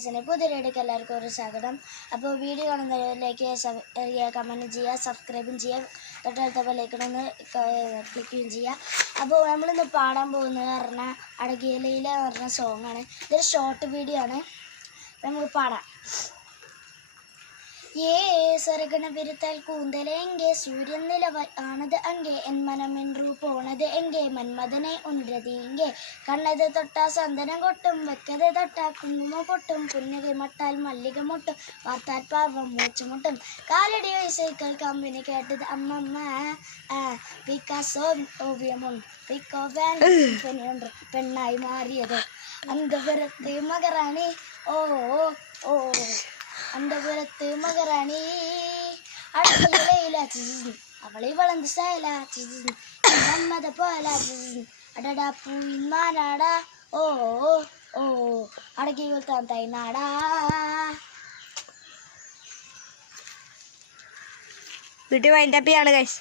ക്രിയേഷൻ്റെ പുതിയൊരിടയ്ക്ക് എല്ലാവർക്കും ഒരു സ്വാഗതം. അപ്പോൾ വീഡിയോ കാണുന്നവരിലേക്ക് കമൻറ്റ് ചെയ്യുക, സബ്സ്ക്രൈബും ചെയ്യുക, തൊട്ടടുത്ത ബെല്ലൈക്കണൊന്ന് ക്ലിക്കും ചെയ്യുക. അപ്പോൾ നമ്മളിന്ന് പാടാൻ പോകുന്നത് പറഞ്ഞാൽ അടകിയലയിലെ പറഞ്ഞ സോങ്ങാണ്. ഇതൊരു ഷോർട്ട് വീഡിയോ ആണ്. നമുക്ക് പാടാം. സ്വരഗണ വിരുത്താൽ കൂന്തലെങ്കെ സൂര്യൻ നിലവ ആണത് അങ്കെ എൻ മനമെൻറു പോണത് എങ്കെ മന്മഥനെ ഉൻരതീങ്കെ കണ്ണത് തൊട്ടാ സന്തനം കൊട്ടും വെക്കത് തൊട്ടാ കുങ്കുമ പൊട്ടും പുന്നകை മട്ടാൽ മല്ലിക മുട്ടും വാർത്താൽ പാവം മൂച്ചുമുട്ടും കാലടി സൈക്കിൾ കമ്പനി കേട്ടത് അമ്മമ്മ പിക്കാസോ ഓവിയമുണ്ട് പിക്കോ വാനുണ്ട് പെണ്ണായി മാറിയത് അന്തപുരത്തെ മകറാണി ഓ ഓ അന്തപുരത്ത് മകറാണി അവളെ വളർന്ന് സേല മന്മത പോല അടടാ പൂവിന്മാനാടാ ഓ ഓ അടക്കി കൊളുത്താൻ തൈനാടാ. വീട്ടിൽ വൈൻഡപ്പ് ചെയ്യാണ് ഗൈസ്.